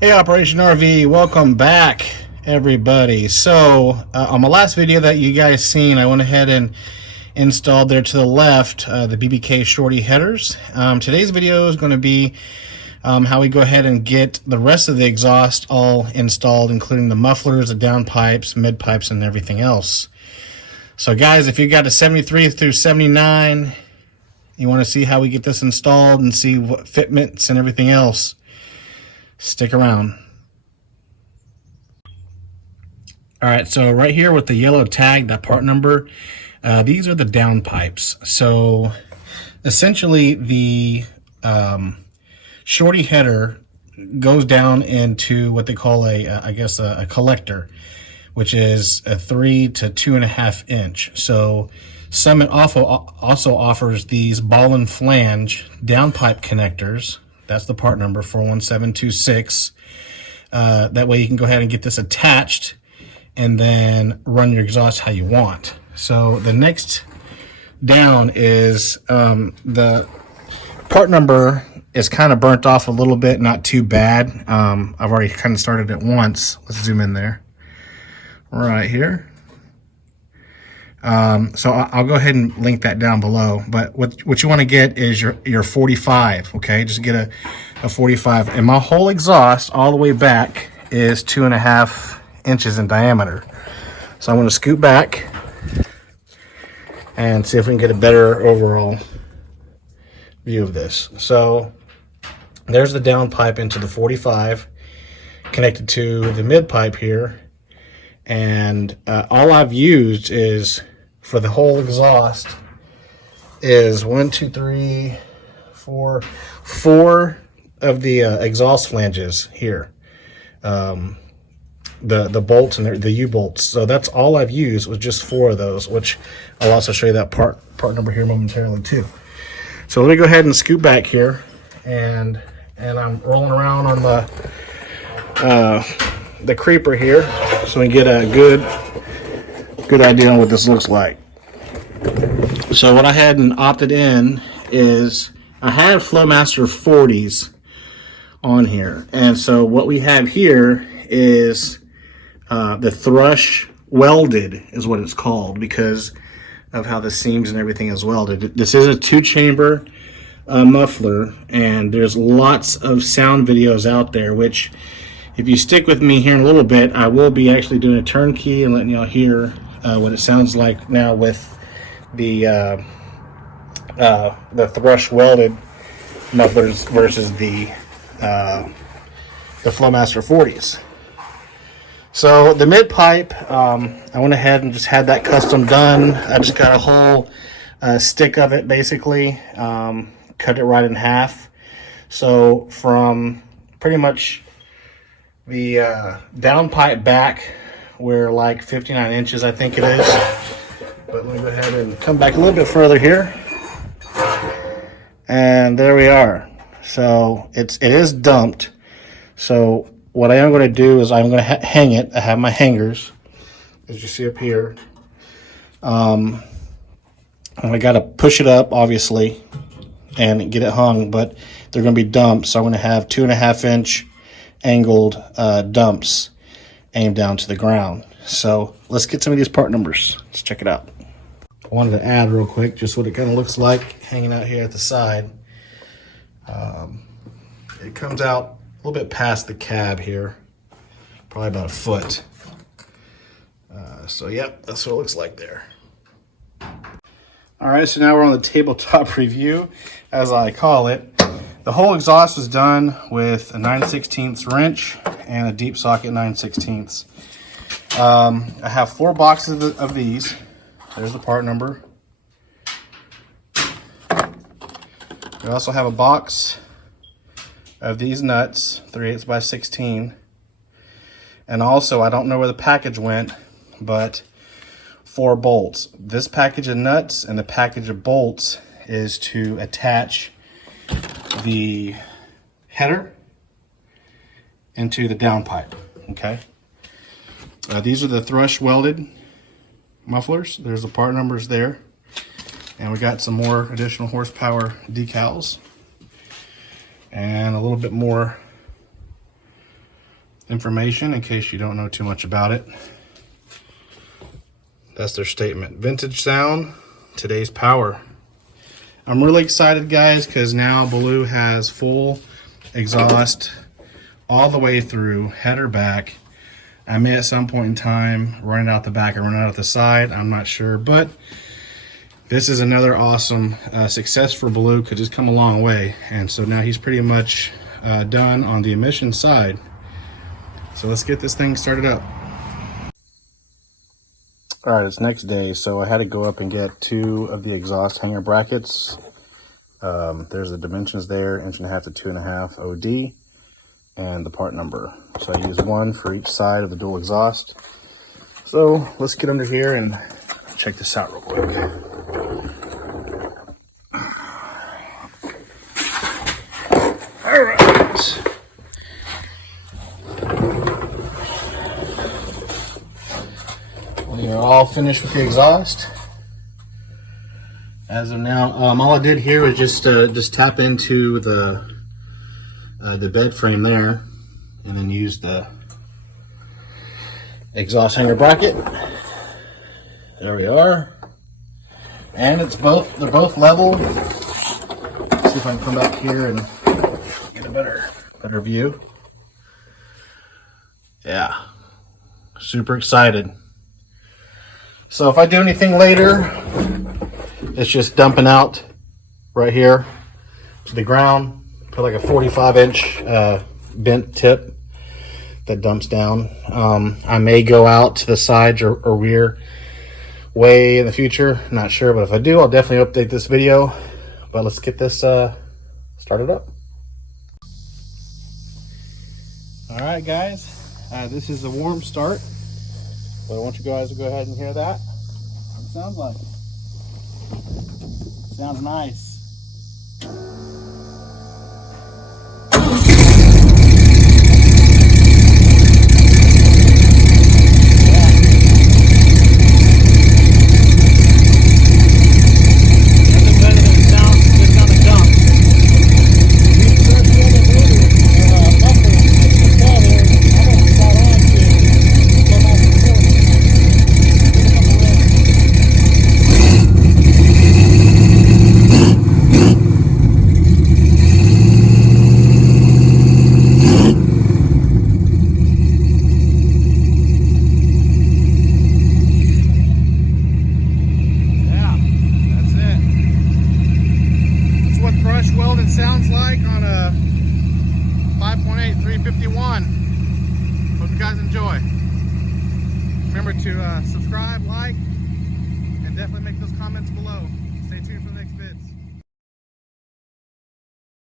Hey Operation RV, welcome back everybody. So on my last video that you guys seen, I went ahead and installed there to the left the BBK Shorty headers. Today's video is going to be how we go ahead and get the rest of the exhaust all installed, including the mufflers, the down pipes, mid pipes, and everything else. So guys, if you got a 73 through 79, you want to see how we get this installed and see what fitments and everything else, stick around. All right, so right here with the yellow tag, that part number, these are the down pipes. So essentially the Shorty header goes down into what they call a collector, which is a 3 to 2.5 inch. So Summit also offers these ball and flange downpipe connectors. That's the part number 41726. That way you can go ahead and get this attached and then run your exhaust how you want. So the next down is the part number is kind of burnt off a little bit, not too bad. I've already kind of started it once. Let's zoom in there. Right here. So I'll go ahead and link that down below, but what you want to get is your 45. Okay, just get a 45, and my whole exhaust all the way back is 2.5 inches in diameter. So I'm going to scoot back and see if we can get a better overall view of this. So there's the down pipe into the 45 connected to the mid pipe here. And all I've used is, for the whole exhaust, is 1, 2, 3, 4 of the exhaust flanges here. The bolts and the U-bolts. So that's all I've used, was just 4 of those, which I'll also show you that part number here momentarily too. So let me go ahead and scoot back here, and I'm rolling around on the creeper here, so we can get a good idea on what this looks like. So what I had and opted in is I had Flowmaster 40's on here, and so what we have here is the Thrush Welded is what it's called, because of how the seams and everything is welded. This is a 2-chamber muffler, and there's lots of sound videos out there, which, if you stick with me here in a little bit, I will be actually doing a turnkey and letting y'all hear what it sounds like now with the Thrush Welded mufflers versus the Flowmaster 40's. So the mid pipe, I went ahead and just had that custom done. I just got a whole stick of it, basically, cut it right in half. So from pretty much the down pipe back, we're like 59 inches, I think it is. But let me go ahead and come back a little bit further here, and there we are. So it is dumped. So what I am going to do is I'm going to hang it. I have my hangers, as you see up here. And I got to push it up, obviously, and get it hung, but they're going to be dumped. So I'm going to have 2.5 inch angled dumps aimed down to the ground. So let's get some of these part numbers. Let's check it out. I wanted to add real quick just what it kind of looks like hanging out here at the side. It comes out a little bit past the cab here, probably about 1 foot. So yep, that's what it looks like there. All right, so now we're on the tabletop review, as I call it. The whole exhaust was done with a 9/16 wrench and a deep socket 9/16. I have 4 boxes of these. There's the part number. We also have a box of these nuts, 3/8 by 16. And also, I don't know where the package went, but 4 bolts. This package of nuts and the package of bolts is to attach the header into the downpipe. Okay. These are the Thrush Welded mufflers. There's the part numbers there, and we got some more additional horsepower decals and a little bit more information in case you don't know too much about it. That's their statement. Vintage sound, today's power. I'm really excited, guys, because now Baloo has full exhaust all the way through, header back. I may at some point in time run it out the back or run it out the side. I'm not sure, but this is another awesome success for Baloo because it's come a long way. And so now he's pretty much done on the emission side. So let's get this thing started up. All right, it's next day, so I had to go up and get 2 of the exhaust hanger brackets. There's the dimensions there, 1.5 to 2.5 OD, and the part number. So I use 1 for each side of the dual exhaust. So let's get under here and check this out real quick. All right. We are all finished with the exhaust. As of now, all I did here was just tap into the bed frame there, and then use the exhaust hanger bracket. There we are, and they're both level. Let's see if I can come back here and get a better view. Yeah, super excited. So if I do anything later, it's just dumping out right here to the ground. Put like a 45-inch bent tip that dumps down. I may go out to the sides or rear way in the future. Not sure, but if I do, I'll definitely update this video. But let's get this started up. All right, guys. This is a warm start. But I want you guys to go ahead and hear that. What it sounds like. Sounds nice. Thrush Welded sounds like on a 5.8 351. Hope you guys enjoy. Remember to subscribe, like, and definitely make those comments below. Stay tuned for the next vids.